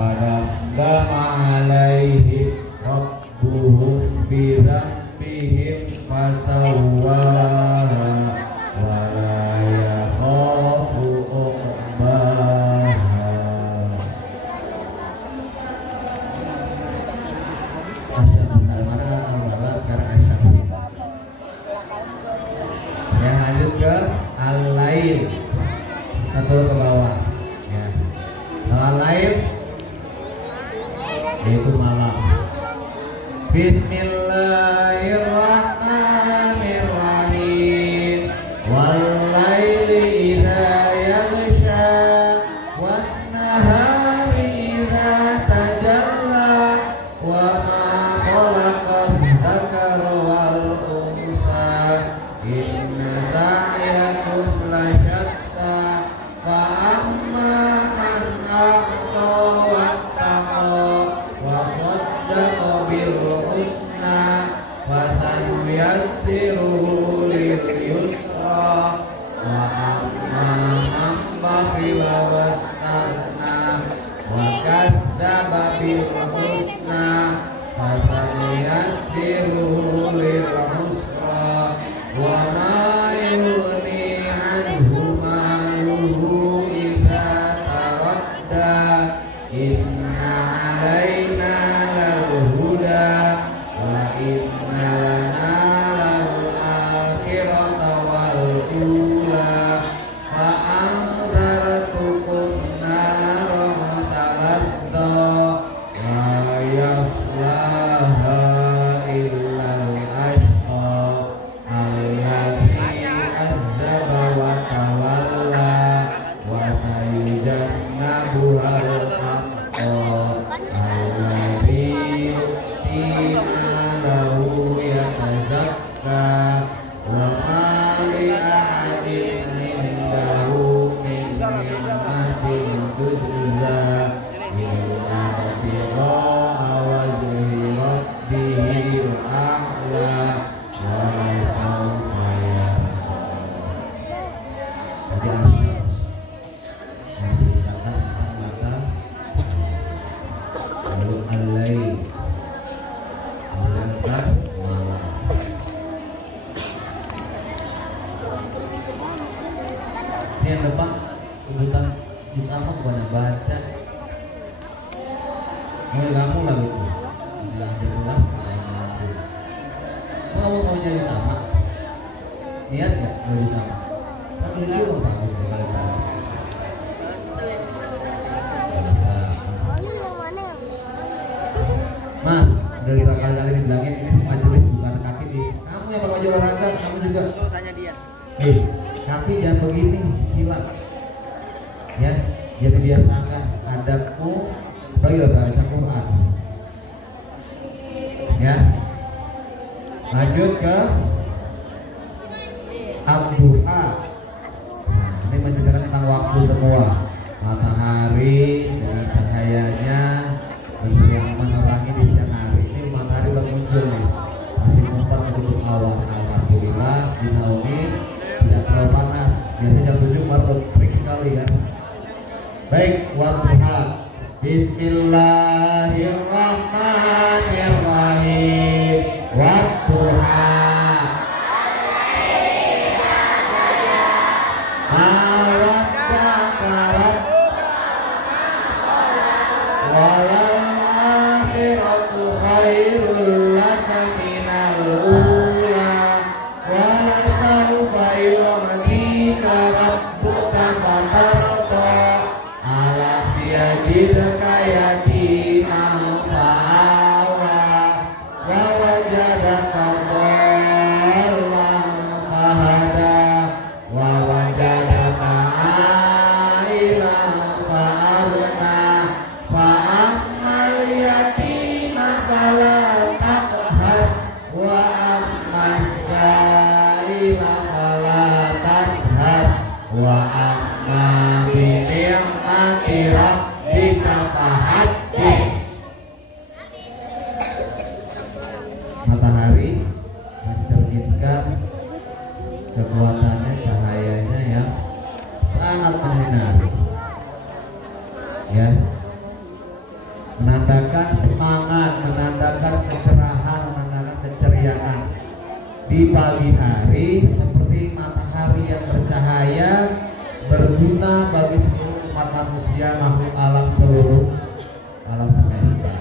فدمدم عليهم ربهم بذنبهم فسواها ولا يخاف عقباها. Yang lanjut ke al-lail, satu ke bawah ya. Al-lail yaitu malam. Bismillahirrahmanirrahim. Wal-laili idza yaghsha wan-nahari idza tajalla wa ma khalaqad dzakara wal untha inna sa'yakum lasyatta fa amma man a'ta wattaqa wa saddaqa bil husna fasanuyassiruhu lil yusra wa amma man bakhila wastaghna wa kadzdzaba bil husna fasanuyassiruhu lil usra wa ma yughni anhu maluhu idza taradda inna alaina lal huda wa inna lana lal akhirata wal ula fa anzartukum naran taladda la yaslaha illal ashqa alladzi kadzdzaba wa tawalla wa sayujannabuhal haqqa alladzi yu'ti malahu yatazakka wa ma li ahadin indahu min ni'matin tujza illa ibtigha'a wajhi rabbihil a'la wa sawfa yarda. Jadi asyams menceritakan tentang mata, lalu al-lail menceritakan malam. Ini yang depan sebutan bisa apa bukan baca. Mau kamu lah gitu. Alhamdulillah lain mampu. Kamu mau jadi sama? Niat nggak jadi sama? Kan disuruh Pak kali-kali. Bisa. Mas, udah dua kali dibilangin ini majelis bukan kaki nih. Kamu yang kalau olahraga, kamu juga. Tanya dia. Kaki jangan begini, silat. Ya, jadi biasakan adabmu. Apalagi udah baca Quran. Ya. Lanjut ke Ad-Duha. Nah, ini menceritakan tentang waktu semua. Matahari dengan cahayanya yang menerangi di siang hari. Ini matahari udah muncul nih. Masih mumpar menutup awan. Alhamdulillah di tahun ini tidak terlalu panas. Biasanya jam 7 baru terik sekali kan. Baik, Wadduha. Bismillahirrahmanirrahim. Wadduha. Wal-akhiratu khairul laka minal ula wa lasawfa yu'tika rabbuka fatarda alam yajidka yatiman fa'awa wa wajadaka dhallan fahada wa wajadaka ailan fa'agna fa'ammal yatima fala taqhar wa ammas sa'ila fala tanhar wa amma bi ni'mati rabbika fahaddits. Matahari mencerminkan kekuatannya, cahayanya yang sangat menyinari. Ya. di pagi hari seperti matahari yang bercahaya, berguna bagi seluruh umat manusia, makhluk alam, seluruh alam semesta.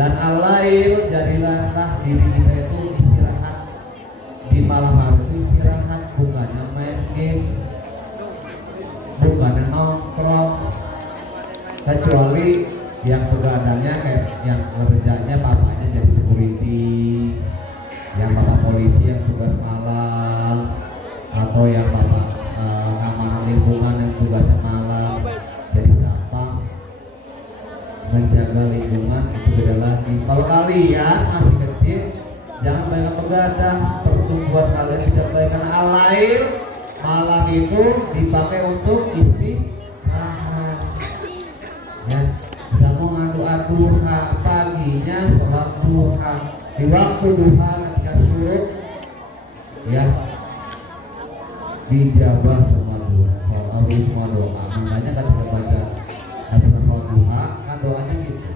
Dan al-lail, jadilah diri kita itu istirahat di malam hari. Itu istirahat, bukannya main game, bukannya nongkrong, kecuali yang begadangnya kayak yang kerjanya papanya jadi security, yang bapak polisi yang tugas malam, atau yang bapak keamanan lingkungan yang tugas malam jadi satpam menjaga lingkungan. Itu beda lagi. Kalau kalian masih kecil, jangan banyak begadang, pertumbuhan kalian tidak baik. Karena al-lail, malam itu dipakai untuk istirahat, ya. Bisa mengadu-adu paginya sholat duha. Di waktu duha ketika syuruk, ya, dijabah semua doa, semua doa. Makanya kan kita baca habis sholat duha kan doanya gitu.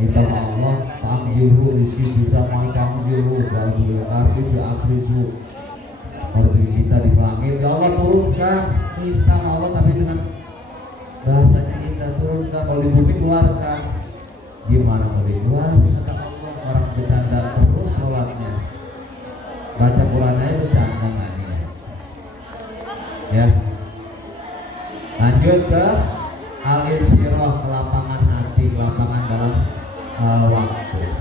Minta Allah, Pangziru isi bisa mau Pangziru Wabul arti fi afrizu. Rezeki kita di langit, ya Allah turunkan. Minta Allah tapi dengan bahasanya kita turunkan. Kalau di bumi keluarkan. Gimana mau dikeluarkan? Kata Allah, orang bercanda terus sholatnya, baca Quran aja bercanda nggak nih? Ya, lanjut ke al-insyirah, kelapangan hati, kelapangan dalam waktu.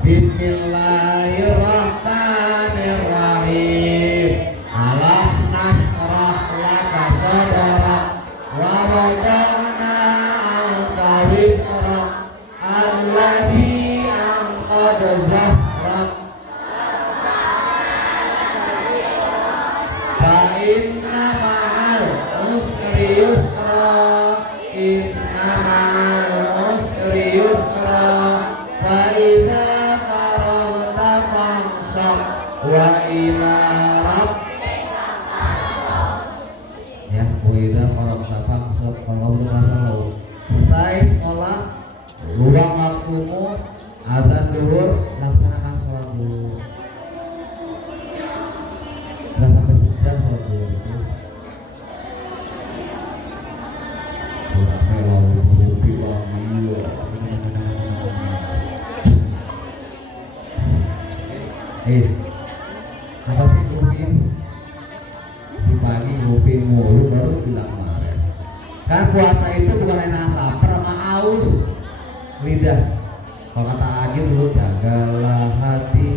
Bismillahirrahmanirrahim. Alam nasrah laka sadrak wa wada'na anka wizrak alladhi anqadha zahrak fa inna ma'al usri yusra inna ma'al usri yusra fa idza faragta fansab wa ila rabbika farghab. Ya, wa idza faragta fansab. Kalau untuk masalah selesai sekolah, luang waktumu, azan zuhur, laksanakan sholat zuhur. Nggak sampai sejam sholat zuhur itu. Apa sih ngupin? Si pagi ngupin mulu baru bilang kemarin. Kan puasa itu bukan hanya lapar sama haus lidah. Kalau kata Agi dulu, jagalah hati,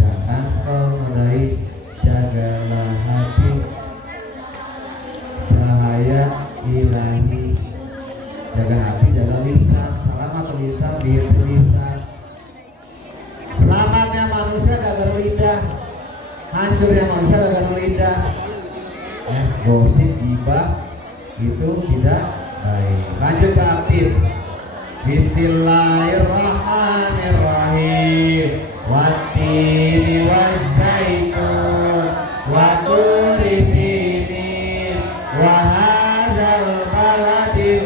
jangan kau nodai, jagalah hati, cahaya ilahi. Jaga hati, jaga lisan, selamat lisan, lisan. Selamatnya manusia gara-gara lidah, hancurnya manusia gara-gara lidah. Ya, gosip, gibah itu tidak baik. Lanjut ke aktif. Bismillahirrahmanirrahim. Wattini waszaitun wa turi sinin wa hadzal baladil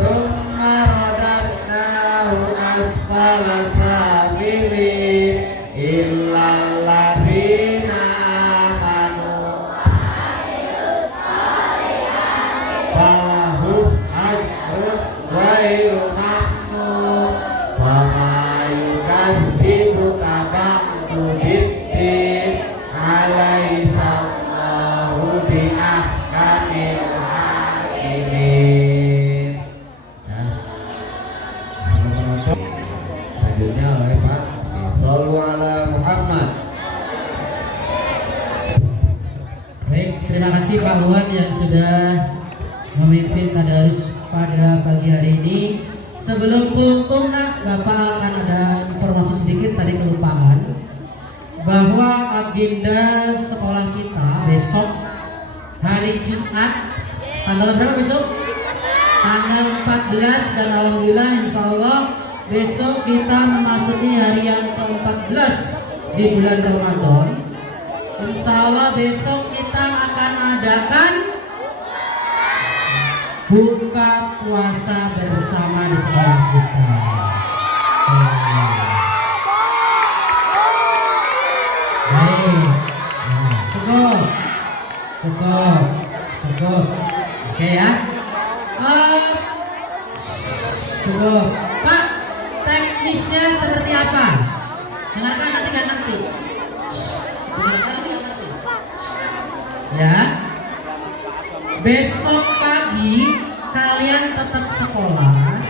thumma radadnahu asfala safilin illal ladzina selanjutnya oleh Pak Shallu ala Muhammad. Baik, terima kasih Pak Luan yang sudah memimpin tadarus pada pagi hari ini. Sebelum tutup, nak, Bapak akan ada informasi sedikit tadi kelupaan bahwa agenda sekolah kita besok hari Jumat tanggal berapa besok? Tanggal 14, dan alhamdulillah insya Allah besok kita memasuki hari yang ke-14 di bulan Ramadan. Insya Allah besok kita akan adakan buka puasa bersama di sekolah kita. Baik, nah, cukup. Oke ya. Cukup. Pak, teknisnya seperti apa? Dengarkan nanti nggak ngerti. Ya. Besok pagi kalian tetap sekolah.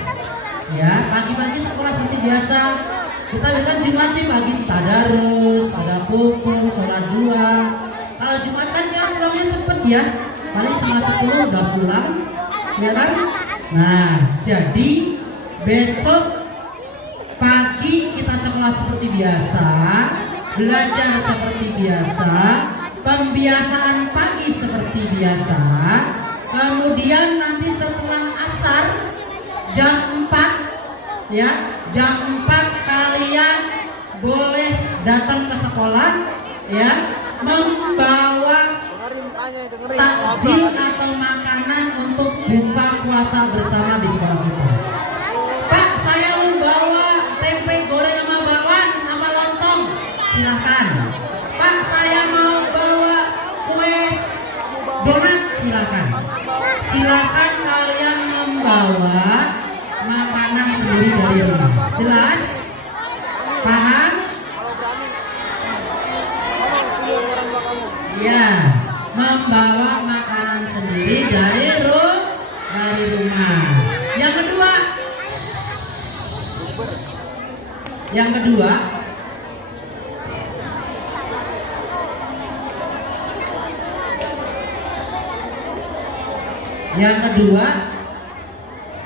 Ya, pagi-pagi sekolah seperti biasa. Kita kan Jumat nih pagi tadarus, ada hukum, sholat dua. Kalau Jumat kan pulangnya cepet ya, paling setengah 10 udah pulang, ya kan? Nah, jadi besok pagi kita sekolah seperti biasa, belajar seperti biasa, pembiasaan pagi seperti biasa. Kemudian nanti setelah asar jam 4 ya, jam 4 kalian boleh datang ke sekolah ya, membawa takjil atau makanan untuk buka puasa bersama di sekolah kita. Pak, saya mau bawa tempe goreng sama bakwan sama lontong, silahkan. Pak, saya mau bawa kue donat, silahkan. Silahkan kalian membawa makanan sendiri dari rumah. Jelas? Paham? Ya, membawa makanan sendiri dari rumah. Yang kedua,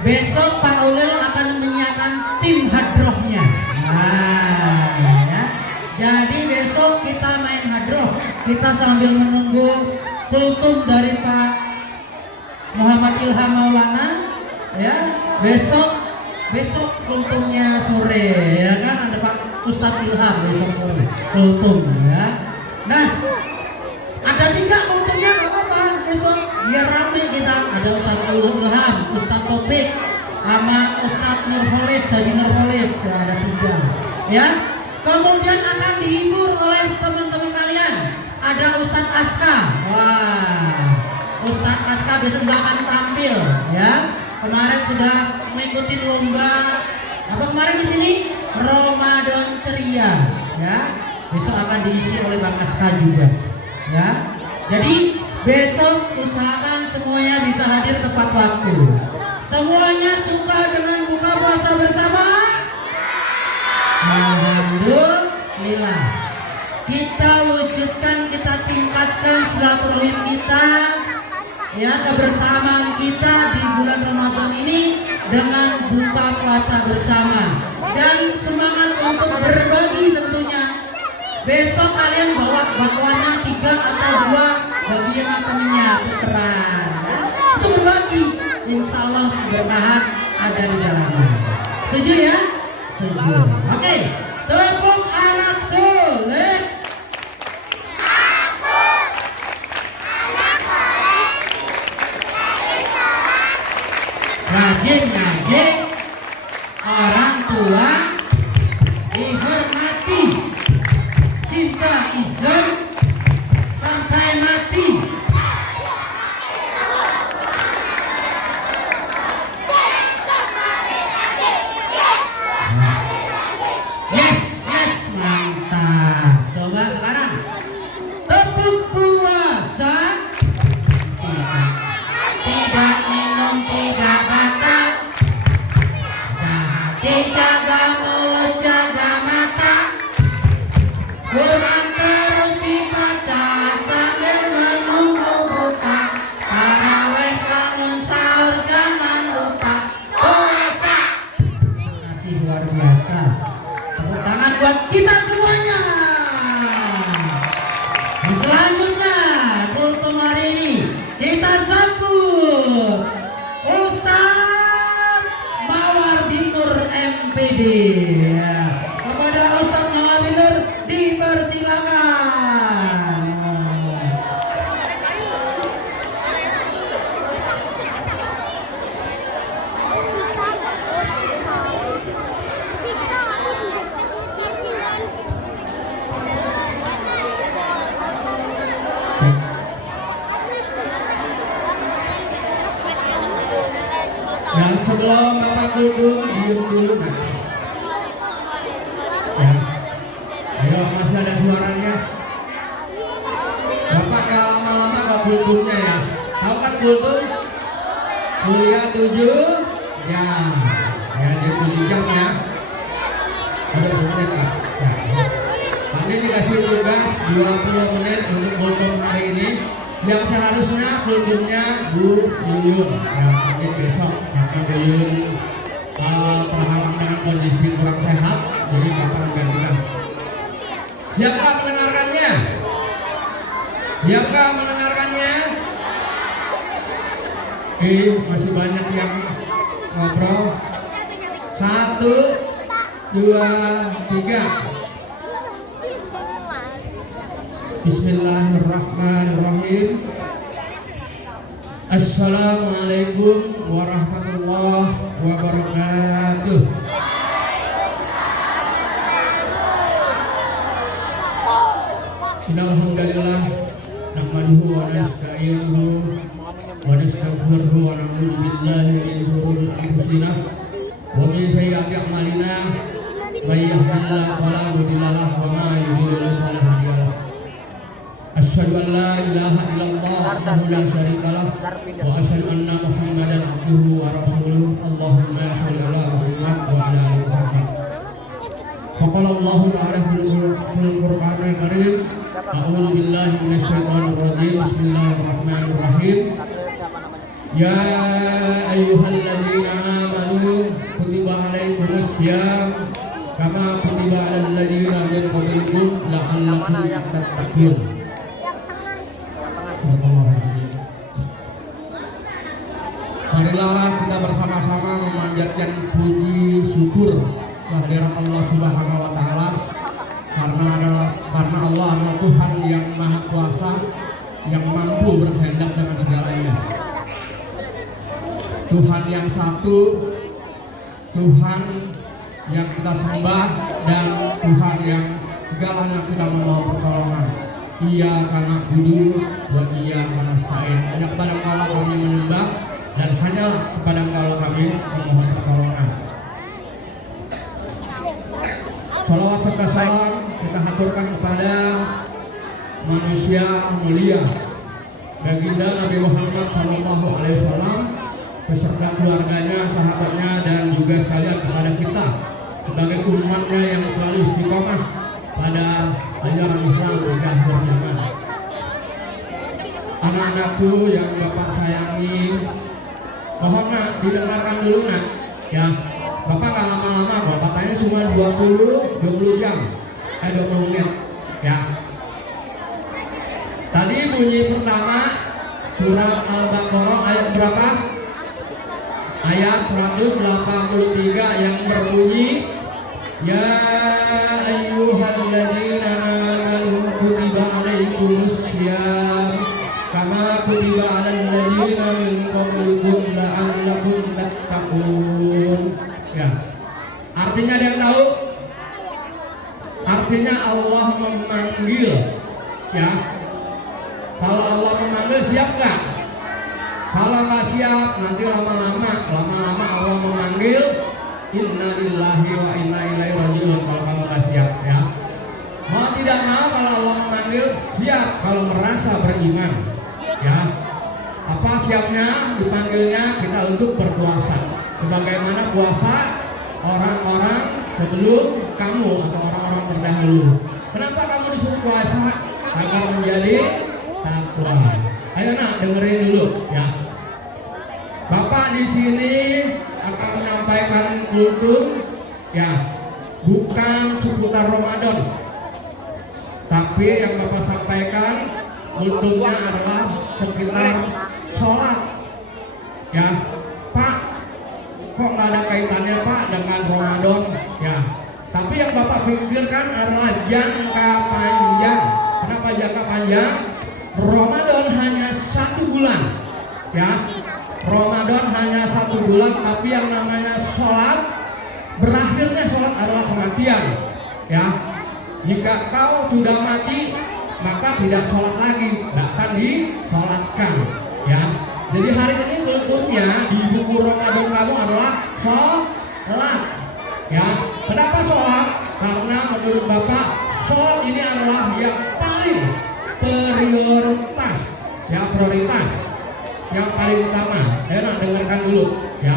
besok Pak Ulil akan menyiapkan tim hadrohnya. Nah, ya. Jadi besok kita main hadroh. Kita sambil menunggu kultum dari Pak Muhammad Ilham Maulana. Ya, besok kultumnya sore, ya kan, ada Pak Ustadz Ilham besok sore kultum ya. Nah, ada 3 kultumnya nggak apa-apa besok biar rame kita. Ada Ustadz Ilham, Ustadz Topik, sama Ustadz Nurholis, Haji Nurholis, ya, ada 3 ya. Kemudian akan dihibur oleh teman-teman kalian. Ada Ustadz Aska. Wah, Ustadz Aska besok juga akan tampil ya. Kemarin sudah mengikuti lomba apa kemarin di sini, Ramadan Ceria ya. Besok akan diisi oleh Bang Aska juga ya. Jadi besok usahakan semuanya bisa hadir tepat waktu. Semuanya suka dengan buka puasa bersama? Alhamdulillah. Kita wujudkan, kita tingkatkan silaturahim kita ya, kebersamaan kita di bulan Ramadan ini dengan buka puasa bersama dan semangat untuk berbagi tentunya. Besok kalian bawa bakwannya 3 atau 2 bagi yang temennya puteran ya. Itu berbagi, insya Allah berkah ada di dalamnya. Setuju ya? Setuju. Oke, tepuk anak soleh. Rajin-rajin, orang tua dihormati, cinta Islam sampai mati. Yes, mantap. Coba sekarang tepuk puasa. Tidak minum, tidak makan, dijaga mulut, jaga mata, Quran terus dibaca sambil menunggu buka, tarawih bangun sahur jangan lupa puasa. Terima kasih luar biasa. Tepuk tangan buat kita semuanya. Dan selanjutnya kultum hari ini kita sambut Ustadz Mawar Binur MPD ya. Kepada Ustadz Mawar Binur dipersilakan. Sebelum Bapak kultum, diem dulu nak. Ya. Ayo, masih ada suaranya. Bapak gak lama-lama gak kultumnya ya. Tahu kan kultum? Kuliah 7 jam. Ya, dia 7 jam ya. Udah 10 menit Pak. Ya. Nanti dikasih tugas 20 menit untuk kultum hari ini. Yang seharusnya kultumnya Bu Yuyun. Ya, nanti besok akan Bu Yuyun terhalang dengan kondisi kurang sehat, jadi Bapak gantikan. Siapkah mendengarkannya? Siapkah mendengarkannya? Oke, masih banyak yang ngobrol. 1, 2, 3. Bismillahirrahmanirrahim. Assalamualaikum warahmatullahi wabarakatuh. Innalhamdulillah nahmaduhu wa nasta'inuhu wa nastaghfiruhu wa na'udzu billahi min shururi anfusina wa min sayyiati a'malina may yahdihillahu fala mudilla lahu wa may yudlil fala hadiya lahu. Asyhadu an la ilaha illallah wahdahu la syarika lahu wa asyhadu anna Muhammadan abduhu wa rasuluhu. Allahumma shalli ala Muhammad wa ala ali Muhammad. Faqala Allahu ta'ala fil Qur'anil Karim, a'udzu billahi minasyaitonir rajim. Bismillahirrahmanirrahim. Ya ayyuhalladzina amanu kutiba alaikumus syiyam kama kutiba alal ladzina min qablikum la'allakum tattaqun. Marilah kita bersama-sama memanjatkan puji syukur kehadirat Allah Subhanahu wa taala karena Allah adalah Tuhan yang Maha Kuasa yang mampu berkehendak dengan segalanya. Tuhan yang satu, Tuhan yang kita sembah, dan Tuhan yang segalanya kita memohon pertolongan. Ia karena dulu wa ia karena nasta'in. Hanya kepada Allah kami menyembah dan hanya kepada Allah kami memohon pertolongan. Salawat serta salam kita haturkan kepada manusia mulia baginda Nabi Muhammad SAW beserta keluarganya, sahabatnya, dan juga sekalian kepada kita sebagai umatnya yang selalu istiqomah pada ajaran Islam dan akhir zaman. Anak-anakku yang Bapak sayangi, mohon nak didengarkan dulu nak, ya. Bapak gak lama-lama, Bapak tanya cuma 20 jam, 20 menit, ya. Tadi bunyi pertama surat Al-Baqarah ayat berapa? Ayat 183 yang berbunyi, Ya ayyuhalladzina amanu kutiba alaikumus syiyam kama kutiba alal ladzina min qablikum la'allakum tattaqun. Ya. Artinya ada yang tahu? Artinya Allah memanggil, ya. Kalau Allah memanggil siap gak? Kalau nggak siap, nanti lama-lama Allah memanggil, Inna lillahi wa inna ilaihi raji'un. Kalau kamu nggak siap, ya. Mau tidak mau kalau Allah memanggil siap, kalau merasa beriman, ya. Apa siapnya? Dipanggilnya kita untuk berpuasa. Sebagaimana puasa orang-orang sebelum kamu atau orang-orang terdahulu. Kenapa kamu disuruh puasa? Agar menjadi takwa. Ayo nak dengerin dulu, ya. Bapak di sini akan menyampaikan kultum, ya, bukan seputar Ramadan, tapi yang Bapak sampaikan kultumnya adalah sekitar sholat, ya. Pak, kok nggak ada kaitannya Pak dengan Ramadan, ya. Tapi yang Bapak pikirkan adalah jangka panjang. Kenapa jangka panjang? Ramadan hanya 1 bulan, ya. Ramadan hanya 1 bulan, tapi yang namanya sholat, berakhirnya sholat adalah kematian, ya. Jika kau sudah mati, maka tidak sholat lagi, akan disolatkan, ya. Jadi hari ini kultumnya di buku Ramadan kamu adalah prioritas, yang paling utama. Ayo nak dengarkan dulu ya.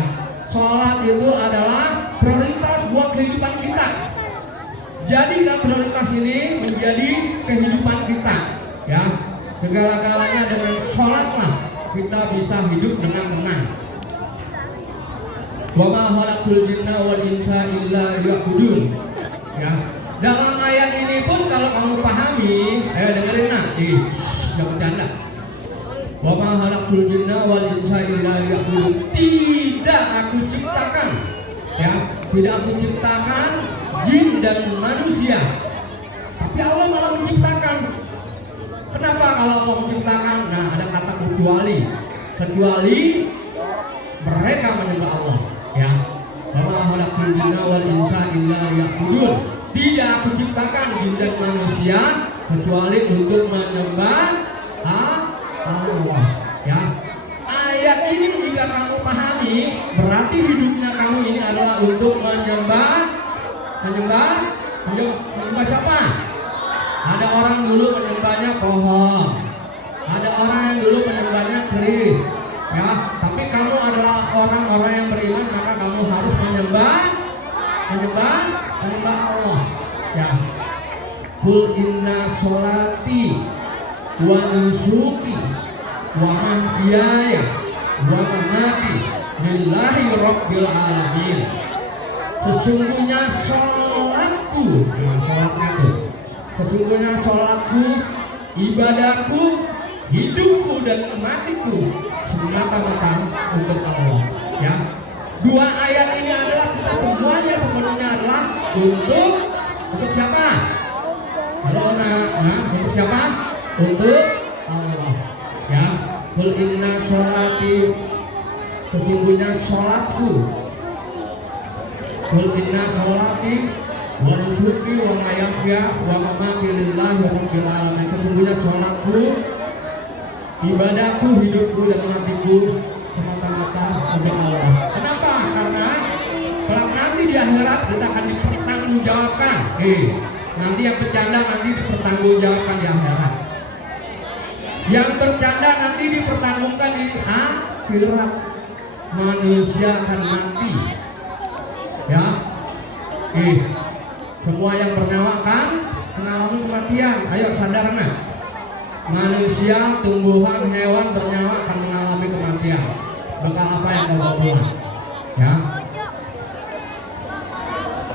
Sholat itu adalah prioritas buat kehidupan kita. Jadikan prioritas ini menjadi kehidupan kita ya. Segala-galanya dengan sholatlah kita bisa hidup dengan tenang. Wa ma khalaqtul jinna wal insa illa liya'budun. Ya. Dalam ayat ini pun kalau kamu pahami, dengerin nanti, jangan bercanda. Wa ma khalaqtul jinna wal insa illa liya'budun. Tidak aku ciptakan, ya, tidak aku ciptakan jin dan manusia. Tapi Allah malah menciptakan. Kenapa kalau Allah menciptakan? Nah, ada kata kecuali. Kecuali mereka menyembah Allah. Ya, bahwa khalaqul jinna wal insa illa liya'budun. Tidak aku ciptakan jin dan manusia kecuali untuk menyembah Allah. Ya, ayat ini jika kamu pahami, berarti hidupnya kamu ini adalah untuk menyembah siapa? Ada orang dulu menyembahnya pohon, ada orang yang dulu menyembahnya keris. Ya, tapi kamu adalah orang-orang yang beriman, maka kamu harus menyembah Allah. Ya. Qul inna sholati wa nusuki wa mahyaya wa mamati lillahi rabbil alamin. Sesungguhnya sholatku, sesungguhnya sholatku, ibadahku, hidupku dan matiku semata-mata untuk Allah. Ya, dua ayat ini adalah kita semuanya sebenarnya adalah untuk siapa? Halo untuk siapa? Untuk Allah. Ya, qul inna sholati, sesungguhnya sholatku, qul inna sholati wa nusuki wa mahyaya wa mamati lillahi rabbil alamin. Sesungguhnya sholatku, ibadahku, hidupku dan matiku semata-mata untuk Allah. Kenapa? Karena kelak nanti di akhirat kita akan dipertanggungjawabkan. Nanti yang bercanda nanti dipertanggungjawabkan di akhirat. Yang bercanda nanti dipertanggungkan di akhirat. Manusia akan mati. Ya. Semua yang bernyawa kan mengalami kematian. Ayo sadar nak. Manusia, tumbuhan, hewan bernyawa akan mengalami kematian. Bakal apa yang kau lakukan? Ya.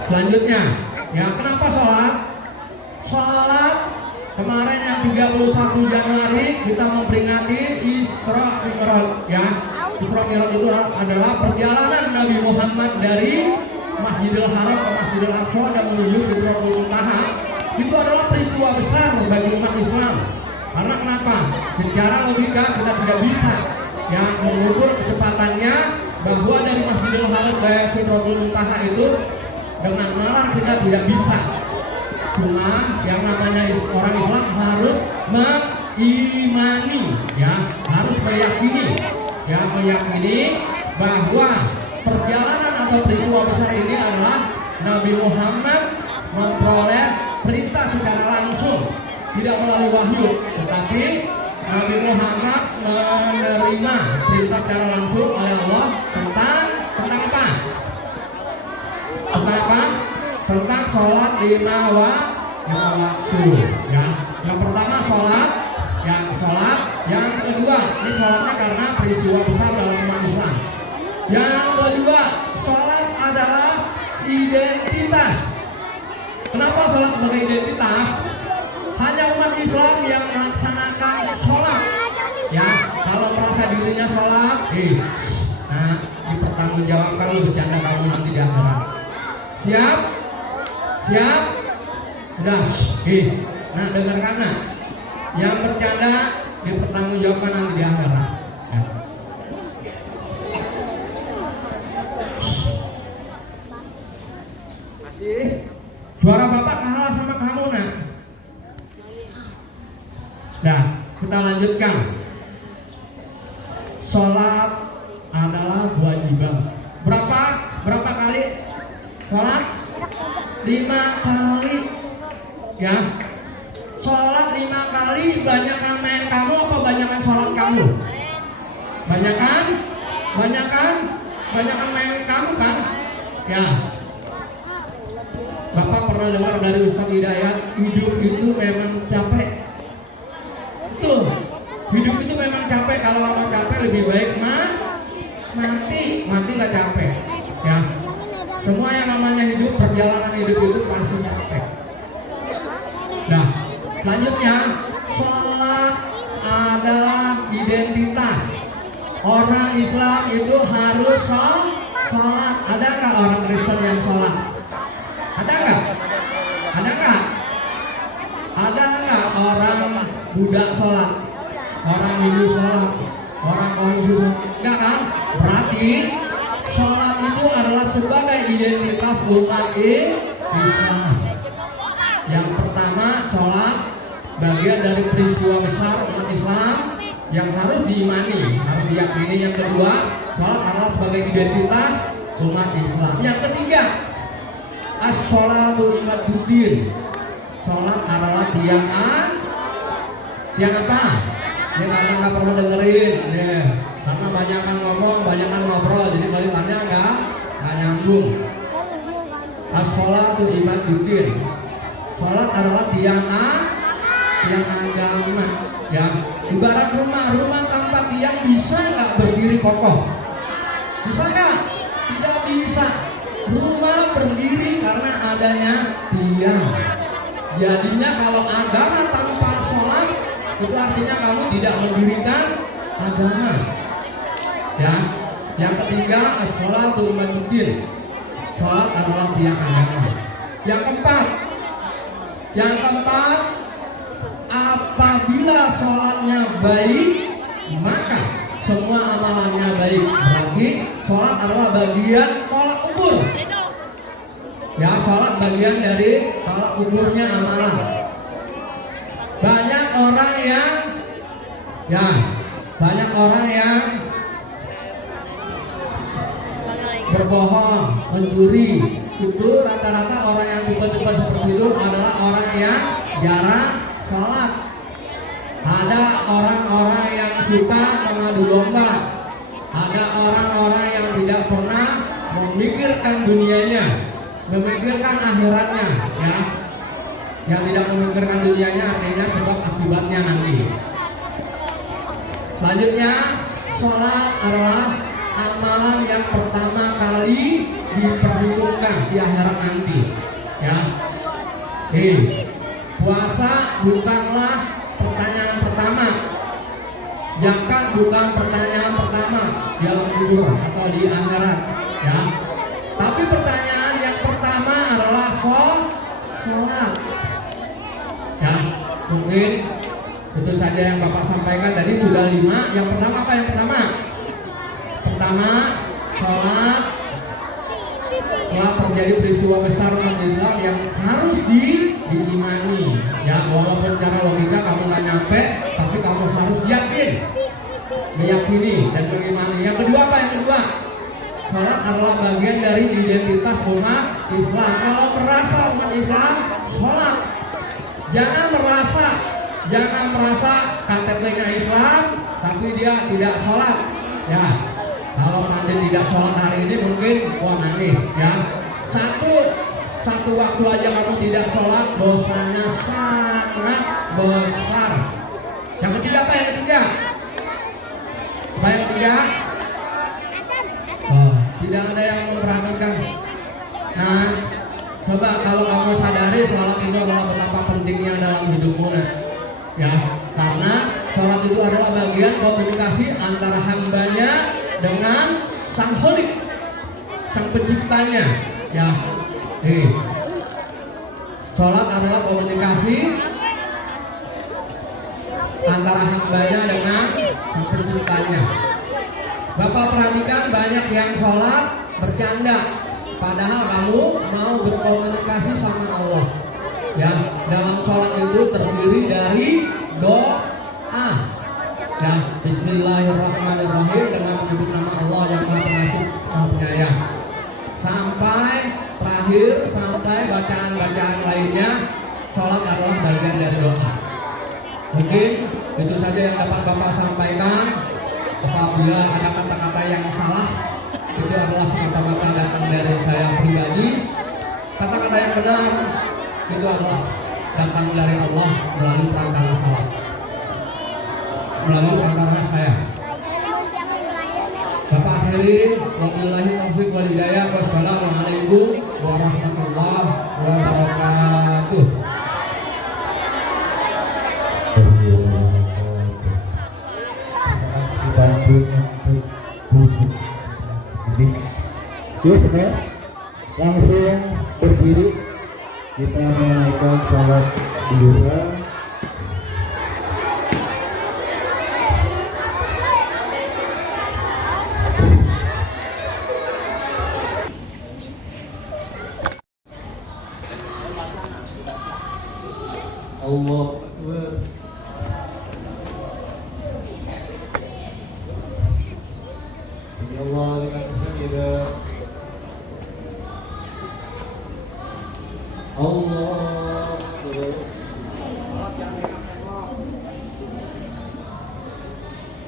Selanjutnya, ya, kenapa sholat? Sholat kemarin yang 31 Januari kita memperingati Isra Mi'raj. Ya, Isra Mi'raj itu adalah perjalanan Nabi Muhammad dari Masjidil Haram ke Masjidil Aqsa dan menuju Sidratul Muntaha. Itu adalah peristiwa besar bagi umat Islam. Karena kenapa? Secara logika kita tidak bisa yang mengukur kecepatannya bahwa dari Masjidil Haram ke Sidratul Muntaha itu dengan nalar kita tidak bisa. Cuma yang namanya orang Islam harus mengimani, ya, harus meyakini bahwa perjalanan atau peristiwa besar ini adalah Nabi Muhammad memperoleh perintah secara langsung, tidak melalui wahyu, tetapi Nabi Muhammad menerima perintah secara langsung oleh Allah tentang apa? Tentang sholat 5 waktu. Ya, yang pertama sholat, yang kedua ini sholatnya karena peristiwa besar dalam umat Islam. Yang kedua, sholat adalah identitas. Kenapa sholat sebagai identitas? Hanya umat Islam yang melaksanakan sholat. Ya, kalau merasa dirinya sholat, dipertanggungjawabkan, lu bercanda kamu nanti di akhirat. Siap? Udah. Nah, dengarkan nah. Yang bercanda dipertanggungjawabkan nanti di akhirat. Ya. Suara bapak kalah sama kamu nak. Nah, kita lanjutkan. Sholat adalah kewajiban. Berapa kali sholat? 5 kali. Ya. Sholat 5 kali, banyakan main kamu apa banyakan sholat kamu? Banyak kan? Main kamu kan? Ya. Bapak pernah dengar dari Ustaz Hidayat, hidup itu memang capek. Tuh, hidup itu memang capek. Kalau mau capek lebih baik mati nggak capek. Ya. Semua yang namanya hidup, perjalanan hidup itu pasti capek. Nah, selanjutnya, sholat adalah identitas. Orang Islam itu harus sholat. Ada nggak orang Kristen yang sholat? Ada nggak? Ada nggak orang Buddha sholat? Orang Hindu sholat? Orang Konghucu? Enggak kan? Berarti sholat itu adalah sebagai identitas umat Islam. Yang pertama, sholat bagian dari peristiwa besar umat Islam yang harus diimani, harus diyakini. Yang kedua, sholat adalah sebagai identitas umat Islam. Yang ketiga, as-sholatu imaduddin. Sholat adalah tiang apa? Ini karena nggak perlu dengerin, nih. Karena banyakan ngomong, banyakan ngobrol, jadi balikannya nggak nyambung. As-sholatu imaduddin. Sholat adalah tiang agama. Ya, ibarat rumah tanpa tiang bisa nggak berdiri kokoh? Bisa nggak? Tidak bisa. Rumah berdiri karena adanya tiang. Jadinya kalau agama tanpa sholat, itu artinya kamu tidak mendirikan agama. Ya, yang ketiga, as-sholatu imaduddin. Sholat adalah tiang agama. Yang keempat, apabila sholatnya baik, maka semua amalannya baik. Berarti sholat adalah bagian tolak ukur. Ya, sholat bagian dari tolak ukurnya amalan. Banyak orang yang berbohong, mencuri. Itu rata-rata orang yang tipe-tipe seperti itu adalah orang yang jarang sholat. Ada orang-orang yang suka mengadu domba. Ada orang-orang yang tidak pernah memikirkan dunianya, memikirkan akhiratnya. Ya, yang tidak memikirkan dunianya artinya sebab akibatnya nanti. Selanjutnya, sholat adalah amalan yang pertama kali diperhitungkan di akhirat nanti. Ya, puasa bukanlah pertanyaan pertama, zakat bukan pertanyaan pertama di alam kubur atau di akhirat. Ya, tapi pertanyaan yang pertama adalah sholat. Ya, mungkin itu saja yang Bapak sampaikan tadi, sudah 5. Yang pertama apa? Yang pertama sholat telah terjadi peristiwa besar umat Islam yang harus diimani. Ya, walaupun secara logika kamu nggak nyampe, tapi kamu harus meyakini dan mengimani. Yang kedua apa? Yang kedua, sholat adalah bagian dari identitas umat Islam. Kalau merasa umat Islam, sholat. Jangan merasa KTP-nya Islam, tapi dia tidak sholat. Ya, kalau nanti tidak sholat hari ini mungkin nangis. Ya, satu waktu aja kamu tidak sholat, dosanya sangat besar. Yang ketiga apa? Yang ketiga, tidak ada yang memperhatikan. Nah, coba kalau kamu sadari sholat itu adalah betapa pentingnya dalam hidupmu. Ya, karena sholat itu adalah bagian komunikasi antara hambanya dengan sang Khalik, sang penciptanya. Ya, sholat adalah komunikasi antara hambanya dengan sang penciptanya. Bapak perhatikan, banyak yang sholat bercanda, padahal kamu mau berkomunikasi sama Allah. Ya, dalam sholat itu terdiri dari doa. Ya, Bismillahirrahmanirrahim, dengan menyebut nama Allah yang Maha Pengasih, Maha Penyayang. Sampai terakhir, sampai bacaan-bacaan lainnya, sholat adalah bagian dari doa. Mungkin itu saja yang dapat Bapak sampaikan. Apabila ada kata-kata yang salah, itu adalah kata-kata datang dari saya pribadi. Kata-kata yang benar itu adalah datang dari Allah melalui perantara saya. Melalui perantara saya. Bapak akhiri, wabillahi taufiq wal hidayah. Wassalamualaikum warahmatullahi wabarakatuh. Yuk sebentar langsung berdiri kita menunaikan sholat duha. Allah Akbar. Sami'allahu liman hamidah. Allah Akbar.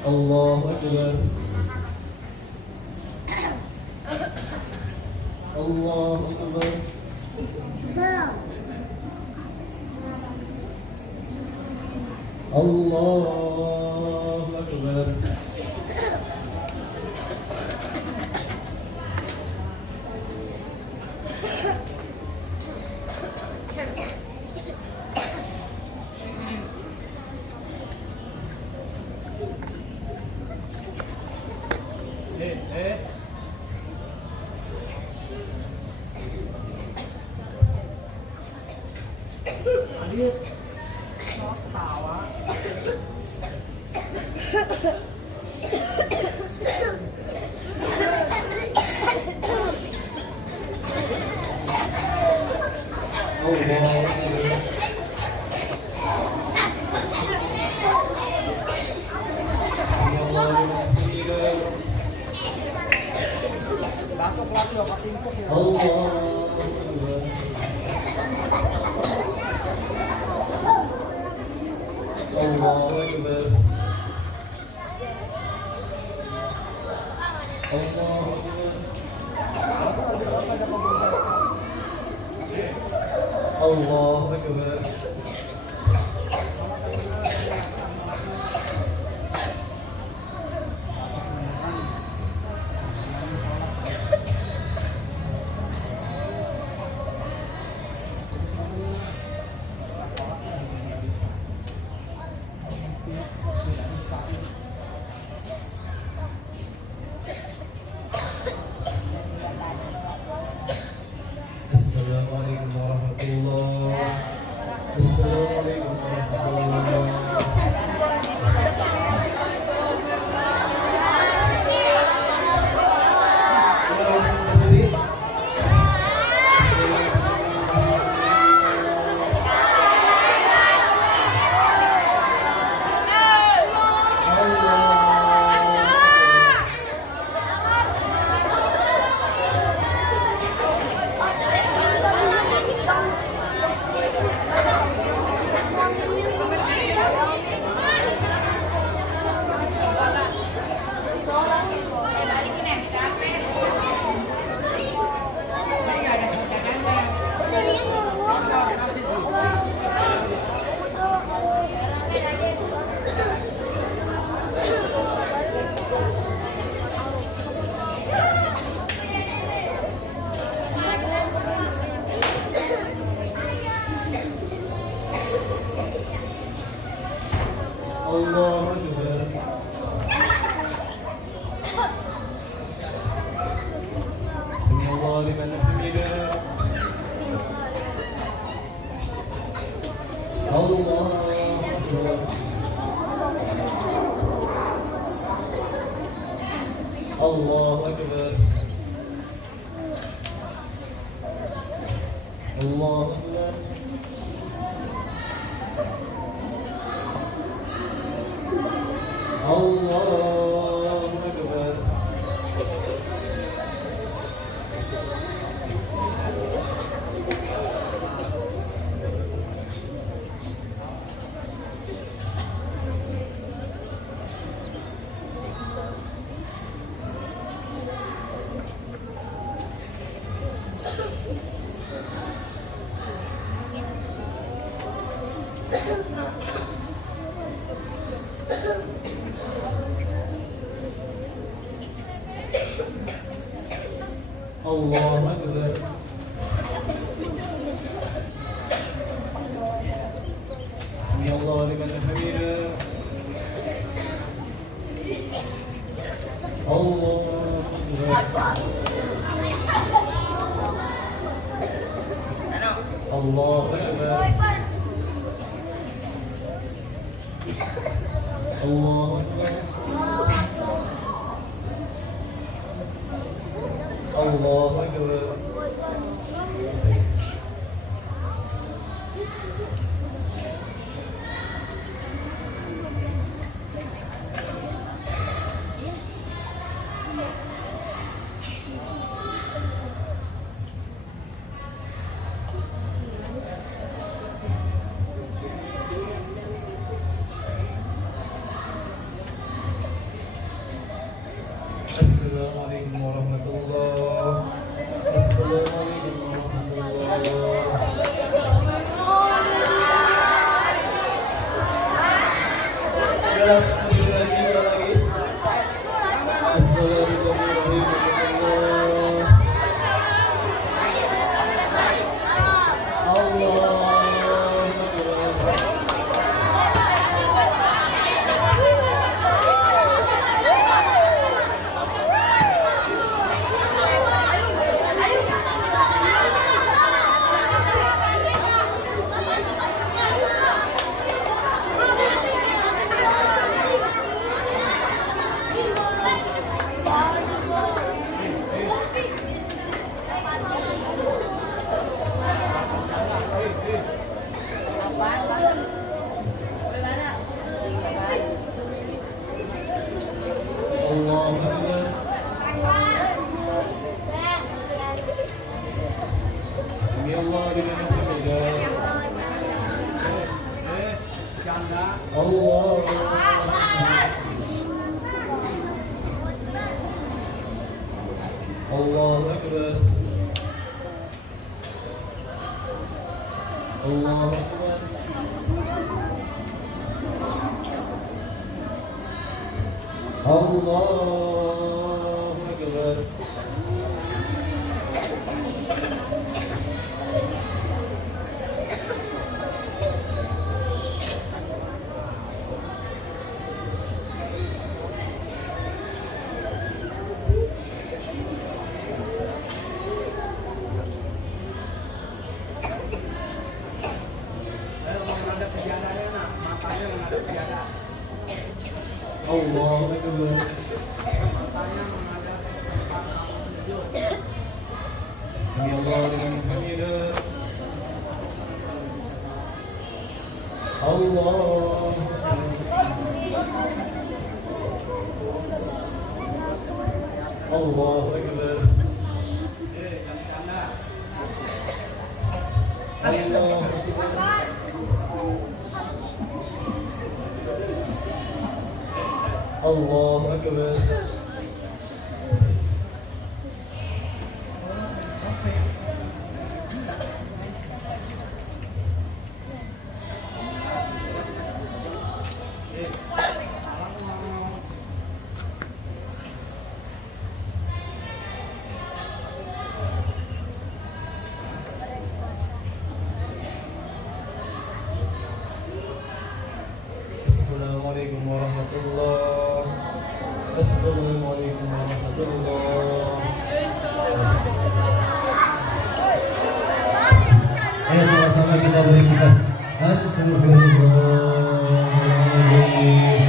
Allah Akbar. Allah Akbar. Allahu Akbar. Allahu Akbar. Assalamualaikum warahmatullahi wabarakatuh. Assalamualaikum warahmatullahi Allahu Akbar. Sami'allahu liman hamidah. Allahu Akbar. Allahu Akbar. Allahu Akbar. Allahu Akbar. Allahu Akbar. Sami Allahu liman hamidah. Allahu Akbar. Allahu Akbar. Allahu Akbar. Allahu Akbar. Assalamualaikum warahmatullahi. Assalamualaikum warahmatullahi. Jelas lagi. Assalamualaikum warahmatullahi. Allahu Akbar. Allahu Akbar. Sami Allahu liman hamidah. Allahu Akbar. Allahu Akbar. Allahu Akbar. Allahu Akbar. Sami Allahu liman hamidah. Allahu Allahu Akbar. Allahu Akbar. Allahu Akbar. Assalamualaikum warahmatullahi. Assalamualaikum warahmatullahi. Ayo sama-sama kita bersikap. Astagfirullahaladzim.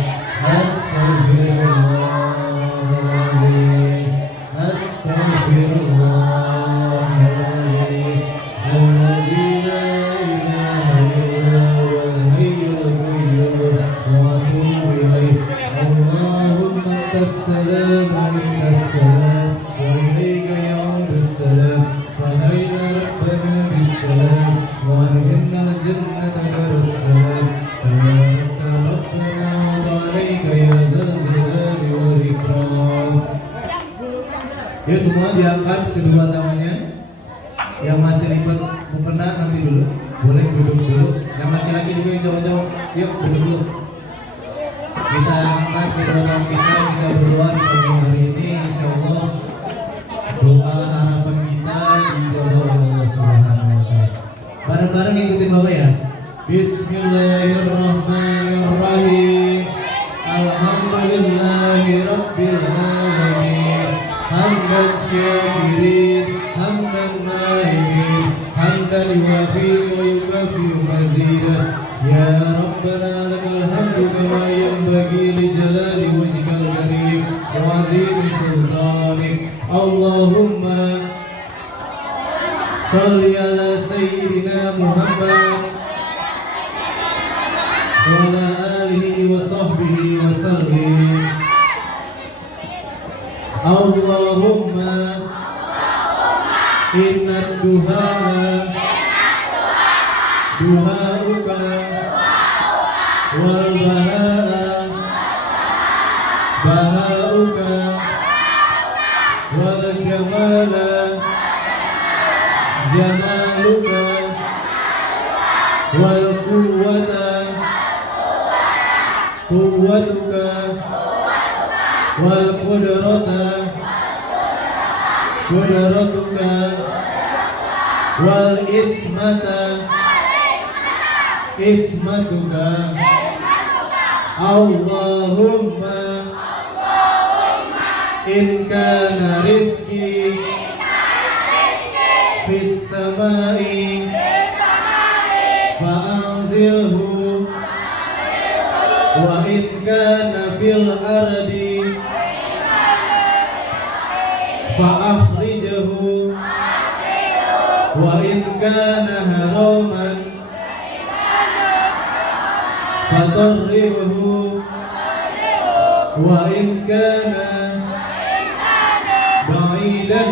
Astagfirullahaladzim. Astagfirullahaladzim. Alladzi la ilaha illa huwal hayyul qayyum wa atubu ilaih. Allahumma antas salam wa minkas salam wa ilaika ya'udus salam. فهينا ربنا بالسلام وأدخلنا الجنة دار السلام تبارك ربنا وعليك يا ذا الجلال والإكرام. Ya semua diangkat kedua tangannya. Yang masih lipat mukena nanti dulu. Boleh duduk dulu. Yang laki-laki juga yang jauh-jauh. Yuk duduk dulu. Kita angkat kedua kita berdoa di pagi hari ini, insya Allah doa harapan kita dijawab oleh Allah Subhanahu wa Ta'ala. Bareng-bareng ikutin Bapak ya. Bismillahirrahmanirrahim. Alhamdulillahi Rabbil Alamin. Hamdan syakirin, hamdan na'imin, hamdan yuwafi wa yukafi mazidah. Ya Rabbana lakal hamdu kama yanbaghi li jalali wajhikal karim wa azimi sultanik. Allahumma salli ala sayyidina Muhammad wa ala alihi wa sahbihi wa sallim. Allahumma inna duha duhauka wal bahaa bahauka wal jamala jamaluka wal quwwata quwwatuka wal qudrata qudratuka wal ismata ismatuka. Allahumma in kana rizki fis samai fa'anzilhu wa in kana fil ardi fa'akhrijhu wa in kana haraman fatarribhu wa in kana ba'idan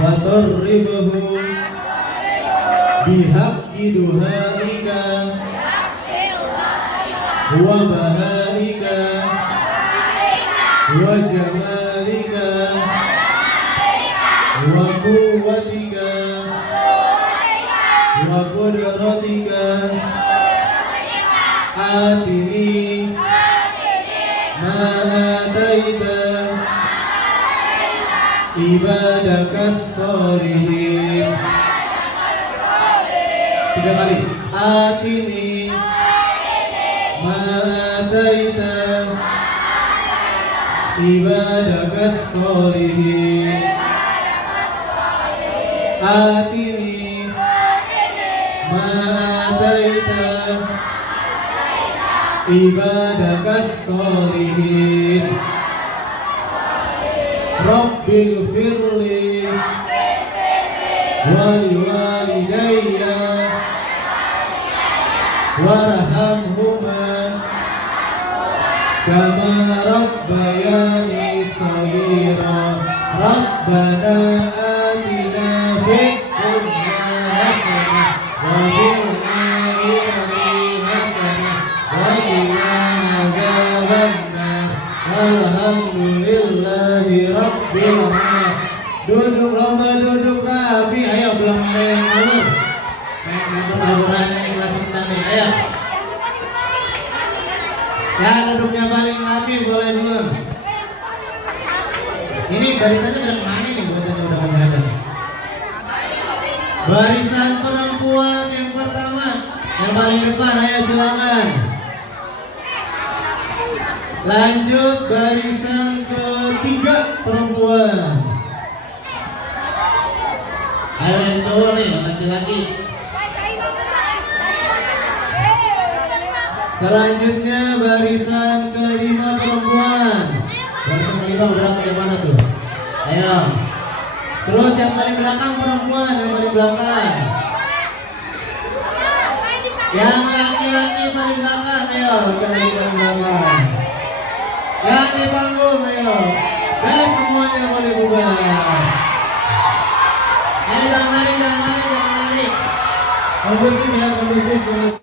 fatarribhu bihaqqi duhaika wa bahaika wa jamalika wa quwwatika wa qudratika. Atini ma ataita ibadakas sholihin. 3 kali. Atini ma ataita ibadakas sholihin. Atini ma ataita ibadakas sholihin. Rabbil firli wali walidayya warhamhuma kama rabbayani shaghira. Rabbana atina fid dunya hasanah wa fil akhirati hasanah wa qina adzabannar. Alhamdulillahi rabbil alamin. Duduk lomba, duduk rapi. Ayo belum ada yang ngulur. Mudah-mudahan ini kelas tentang nih. Ayo. Yang duduknya paling rapi boleh dulu. Ini barisannya udah kemana nih? Bocahnya udah kemana? Barisan perempuan yang pertama, yang paling depan. Ayo silakan. Lanjut barisan ketiga perempuan. Ayo yang cowok nih, laki-laki. Selanjutnya barisan kelima perempuan. Barisan kelima udah ke mana tuh? Ayo. Terus yang paling belakang perempuan, yang paling belakang. Yang laki-laki paling belakang, ayo. Laki-laki paling belakang. Yang di panggung, ayo. Dan semuanya boleh bubar. Ayo jangan lari. Kondusif ya, kondusif.